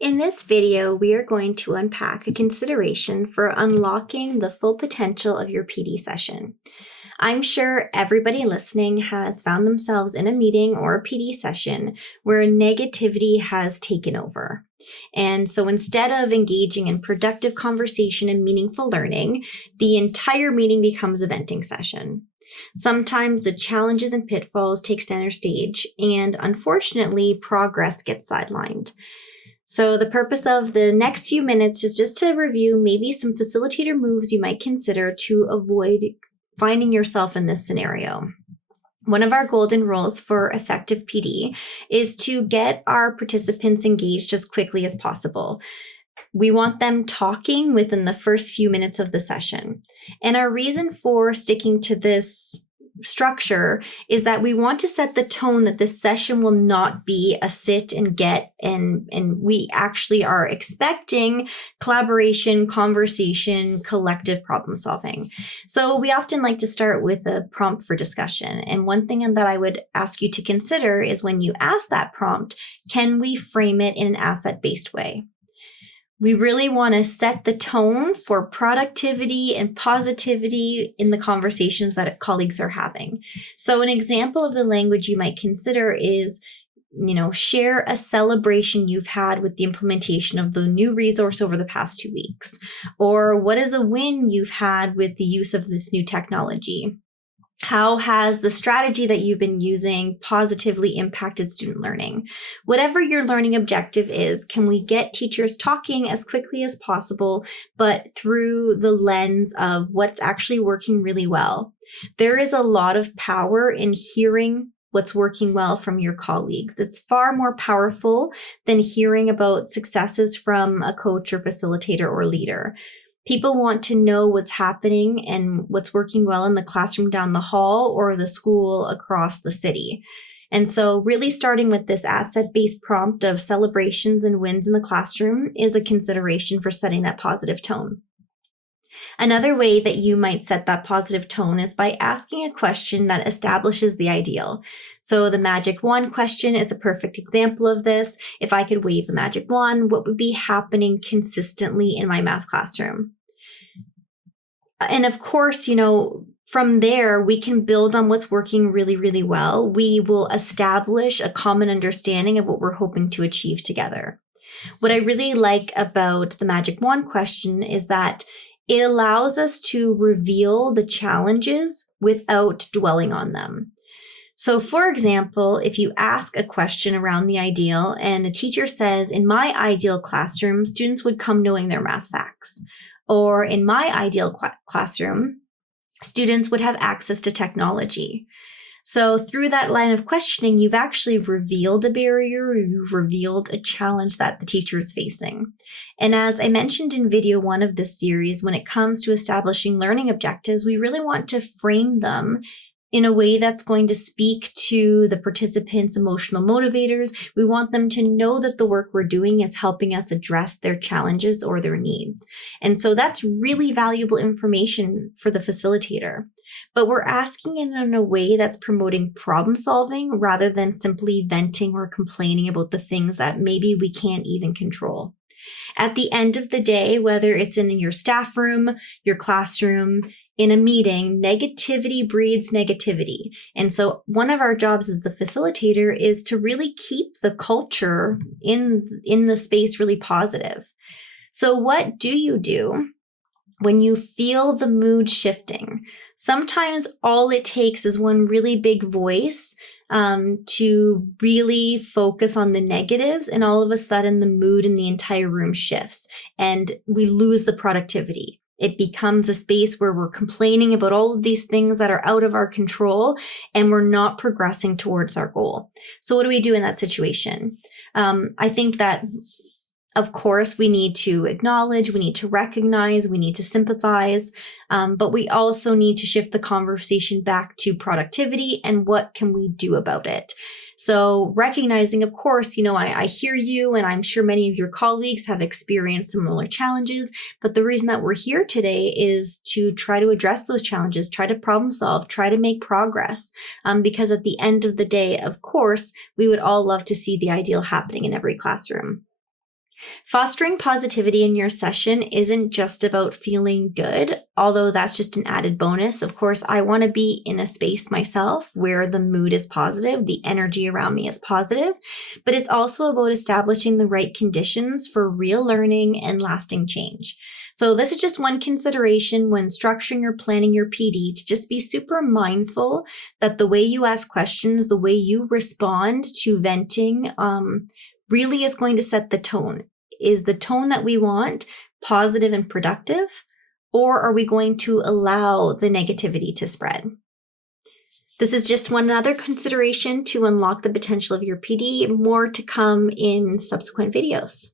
In this video, we are going to unpack a consideration for unlocking the full potential of your PD session. I'm sure everybody listening has found themselves in a meeting or a PD session where negativity has taken over. And so instead of engaging in productive conversation and meaningful learning, the entire meeting becomes a venting session. Sometimes the challenges and pitfalls take center stage, and unfortunately, progress gets sidelined. So the purpose of the next few minutes is just to review maybe some facilitator moves you might consider to avoid finding yourself in this scenario. One of our golden rules for effective PD is to get our participants engaged as quickly as possible. We want them talking within the first few minutes of the session. And our reason for sticking to this structure is that we want to set the tone that this session will not be a sit and get, and we actually are expecting collaboration, conversation, collective problem solving. So we often like to start with a prompt for discussion. And one thing that I would ask you to consider is when you ask that prompt, can we frame it in an asset-based way? We really want to set the tone for productivity and positivity in the conversations that colleagues are having. So an example of the language you might consider is, share a celebration you've had with the implementation of the new resource over the past 2 weeks. Or what is a win you've had with the use of this new technology? How has the strategy that you've been using positively impacted student learning? Whatever your learning objective is, can we get teachers talking as quickly as possible, but through the lens of what's actually working really well? There is a lot of power in hearing what's working well from your colleagues. It's far more powerful than hearing about successes from a coach or facilitator or leader. People want to know what's happening and what's working well in the classroom down the hall or the school across the city. And so really starting with this asset-based prompt of celebrations and wins in the classroom is a consideration for setting that positive tone. Another way that you might set that positive tone is by asking a question that establishes the ideal. So the magic wand question is a perfect example of this. If I could wave a magic wand, what would be happening consistently in my math classroom? And of course, from there, we can build on what's working really, really well. We will establish a common understanding of what we're hoping to achieve together. What I really like about the magic wand question is that it allows us to reveal the challenges without dwelling on them. So for example, if you ask a question around the ideal and a teacher says, in my ideal classroom, students would come knowing their math facts. Or in my ideal classroom, students would have access to technology. So through that line of questioning, you've actually revealed a barrier, you've revealed a challenge that the teacher is facing. And as I mentioned in video 1 of this series, when it comes to establishing learning objectives, we really want to frame them in a way that's going to speak to the participants' emotional motivators. We want them to know that the work we're doing is helping us address their challenges or their needs. And so that's really valuable information for the facilitator. But we're asking it in a way that's promoting problem solving rather than simply venting or complaining about the things that maybe we can't even control. At the end of the day, whether it's in your staff room, your classroom, in a meeting, negativity breeds negativity. And so one of our jobs as the facilitator is to really keep the culture in the space really positive. So what do you do when you feel the mood shifting? Sometimes all it takes is one really big voice to really focus on the negatives, and all of a sudden the mood in the entire room shifts and we lose the productivity. It becomes a space where we're complaining about all of these things that are out of our control and we're not progressing towards our goal. So what do we do in that situation? I think that, of course, we need to acknowledge, we need to recognize, we need to sympathize, but we also need to shift the conversation back to productivity and what can we do about it. So recognizing, of course, I hear you, and I'm sure many of your colleagues have experienced similar challenges, but the reason that we're here today is to try to address those challenges, try to problem solve, try to make progress, because at the end of the day, of course, we would all love to see the ideal happening in every classroom. Fostering positivity in your session isn't just about feeling good, although that's just an added bonus. Of course, I want to be in a space myself where the mood is positive, the energy around me is positive, but it's also about establishing the right conditions for real learning and lasting change. So this is just one consideration when structuring or planning your PD, to just be super mindful that the way you ask questions, the way you respond to venting, really is going to set the tone. Is the tone that we want positive and productive, or are we going to allow the negativity to spread? This is just one other consideration to unlock the potential of your PD. More to come in subsequent videos.